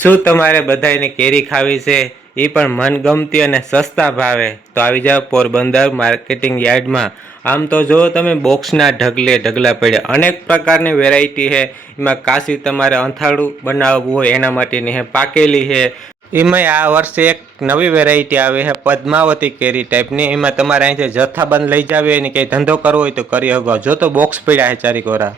શું તમારે બધાને કેરી ખાવી છે એ પણ મનગમતી અને સસ્તા ભાવે? તો આવી જાઓ પોરબંદર માર્કેટિંગ યાર્ડમાં. આમ તો જો તમે બોક્સના ઢગલા પડ્યા, અનેક પ્રકારની વેરાયટી છે. એમાં કાશી તમારે અંથાળું બનાવવું હોય એના માટેની છે, પાકેલી છે. એમાં આ વર્ષે એક નવી વેરાયટી આવી છે પદ્માવતી કેરી ટાઈપની. એમાં તમારે અહીંથી જથ્થાબંધ લઈ જાવી હોય ને કંઈ ધંધો કરવો હોય તો કરી શકો. જો તો બોક્સ પડ્યા છે ચારી કોરા.